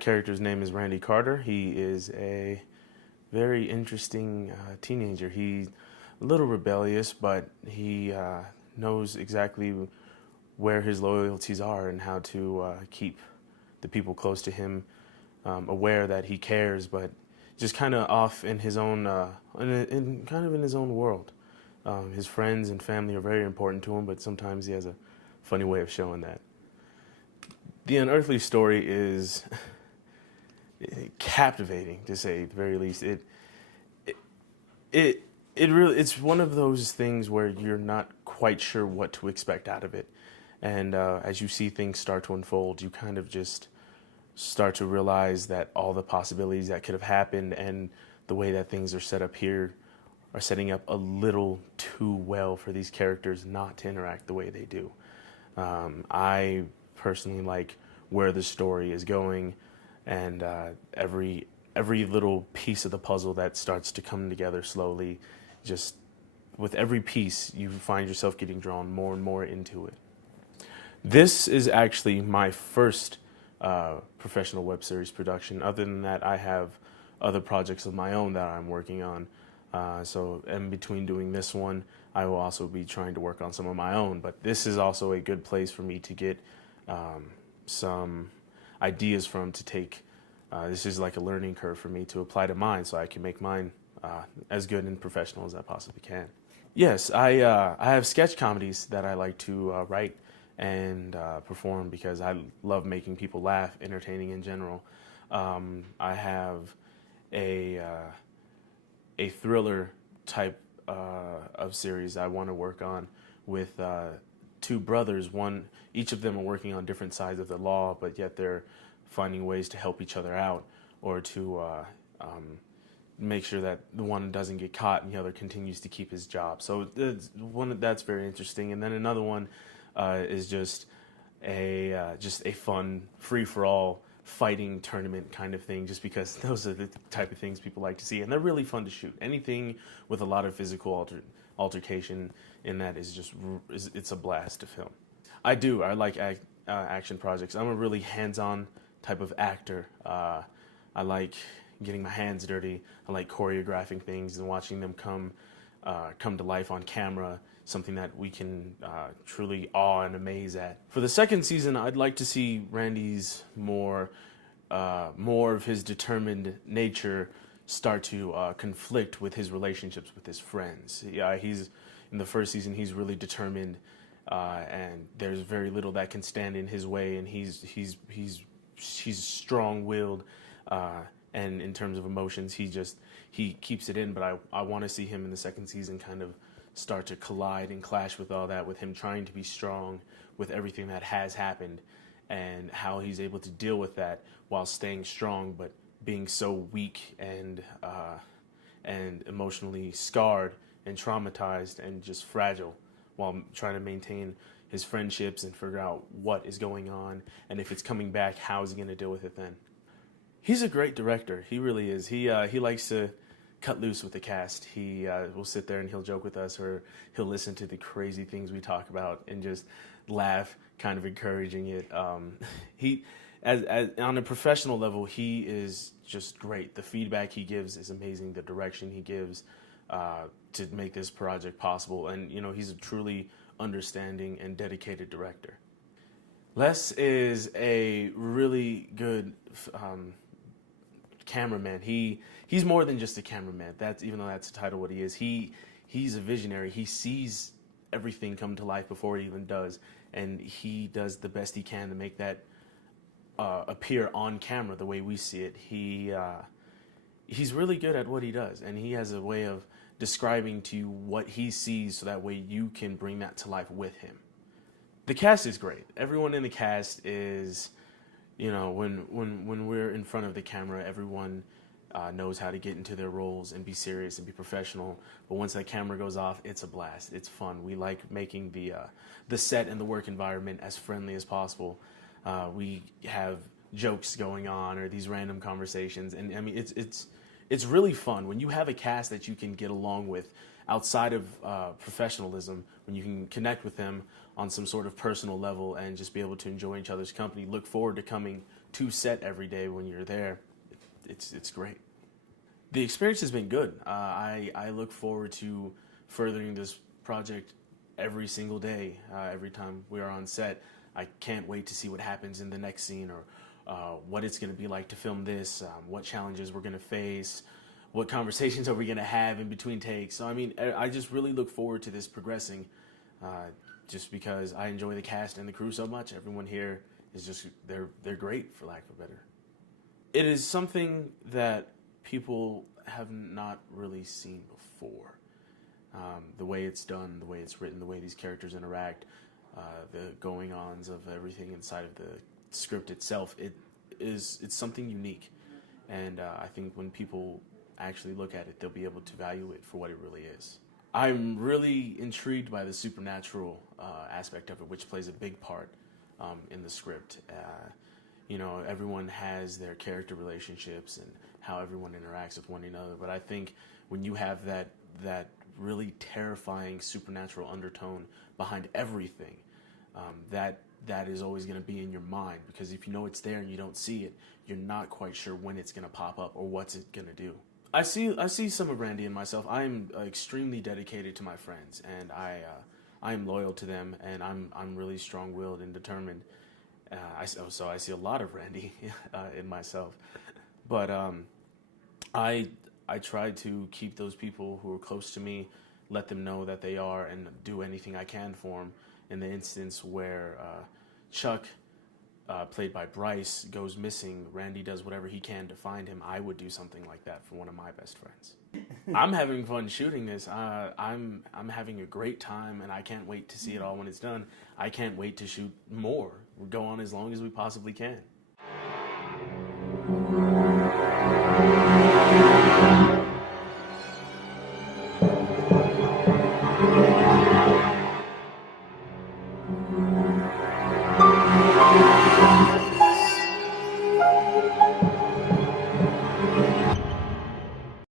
character's name is Randy Carter. He is a very interesting teenager. He's a little rebellious, but he knows exactly where his loyalties are and how to keep the people close to him aware that he cares, but just kind of off in his own, in his own world. His friends and family are very important to him, but sometimes he has a funny way of showing that. The Unearthly story is captivating, to say the very least. It's one of those things where you're not quite sure what to expect out of it, and as you see things start to unfold, you kind of just start to realize that all the possibilities that could have happened and the way that things are set up here are setting up a little too well for these characters not to interact the way they do. I personally like where the story is going, and every little piece of the puzzle that starts to come together slowly. Just with every piece, you find yourself getting drawn more and more into it. This is actually my first professional web series production. Other than that, I have other projects of my own that I'm working on. So in between doing this one, I will also be trying to work on some of my own. But this is also a good place for me to get some ideas from to take. This is like a learning curve for me to apply to mine, so I can make mine as good and professional as I possibly can. Yes, I have sketch comedies that I like to write and perform because I love making people laugh, entertaining in general. I have a thriller type of series I want to work on with two brothers. Each of them are working on different sides of the law, but yet they're finding ways to help each other out or to make sure that the one doesn't get caught and the other continues to keep his job. So that's very interesting. And then another one is just a fun free-for-all fighting tournament kind of thing, just because those are the type of things people like to see, and they're really fun to shoot. Anything with a lot of physical altercation in that it's a blast to film. I like action projects. I'm a really hands-on type of actor. I like getting my hands dirty. I like choreographing things and watching them come to life on camera, something that we can truly awe and amaze at. For the second season, I'd like to see Randy's more of his determined nature start to conflict with his relationships with his friends. Yeah, in the first season, he's really determined, and there's very little that can stand in his way, and he's strong-willed, and in terms of emotions, he keeps it in. But I want to see him in the second season kind of start to collide and clash with all that, with him trying to be strong with everything that has happened, and how he's able to deal with that while staying strong, but being so weak and emotionally scarred and traumatized and just fragile, while trying to maintain his friendships and figure out what is going on, and if it's coming back, how is he going to deal with it then? He's a great director. He really is. He likes to cut loose with the cast. He will sit there and he'll joke with us, or he'll listen to the crazy things we talk about and just laugh, kind of encouraging it. As on a professional level, he is just great. The feedback he gives is amazing. The direction he gives to make this project possible, and he's a truly understanding and dedicated director. Les is a really good cameraman. He's more than just a cameraman. Even though that's the title, what he is. He's a visionary. He sees everything come to life before it even does, and he does the best he can to make that appear on camera the way we see it. He's really good at what he does, and he has a way of describing to you what he sees, so that way you can bring that to life with him. The cast is great. Everyone in the cast is, when we're in front of the camera, everyone knows how to get into their roles and be serious and be professional. But once that camera goes off, it's a blast. It's fun. We like making the set and the work environment as friendly as possible. We have jokes going on, or these random conversations, and I mean it's really fun when you have a cast that you can get along with outside of professionalism, when you can connect with them on some sort of personal level and just be able to enjoy each other's company, look forward to coming to set every day when you're there, it's great. The experience has been good. I look forward to furthering this project every single day, every time we are on set. I can't wait to see what happens in the next scene, or what it's going to be like to film this, what challenges we're going to face, what conversations are we going to have in between takes. So, I mean, I just really look forward to this progressing, just because I enjoy the cast and the crew so much. Everyone here is just, they're great, for lack of a better. It is something that people have not really seen before. The way it's done, the way it's written, the way these characters interact, the going-ons of everything inside of the script itself, it's something unique. And I think when people actually look at it, they'll be able to value it for what it really is. I'm really intrigued by the supernatural aspect of it, which plays a big part in the script. You know, everyone has their character relationships and how everyone interacts with one another, but I think when you have that really terrifying supernatural undertone behind everything, that is always going to be in your mind, because if you know it's there and you don't see it, you're not quite sure when it's going to pop up or what's it going to do. I see some of Randy in myself. I am extremely dedicated to my friends, and I am loyal to them, and I'm really strong-willed and determined. So I see a lot of Randy in myself, but I try to keep those people who are close to me, let them know that they are, and do anything I can for them. In the instance where Chuck, played by Bryce, goes missing, Randy does whatever he can to find him. I would do something like that for one of my best friends. I'm having fun shooting this. I'm having a great time, and I can't wait to see it all when it's done. I can't wait to shoot more. We'll go on as long as we possibly can.